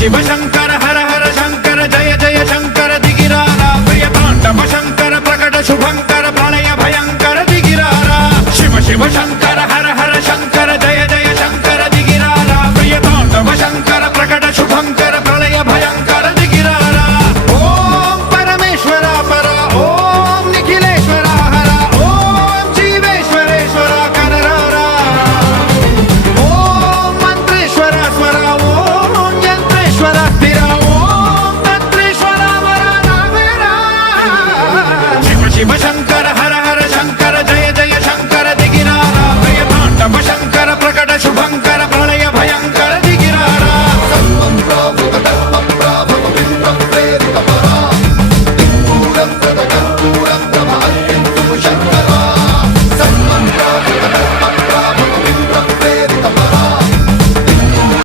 शिव शंकर हर हर शंकर जय जय शंकर दिगिरारा प्रिय तांडव शंकर प्रकट शुभंकर प्रलय भयंकर दिगिरारा शिव शिव शंकर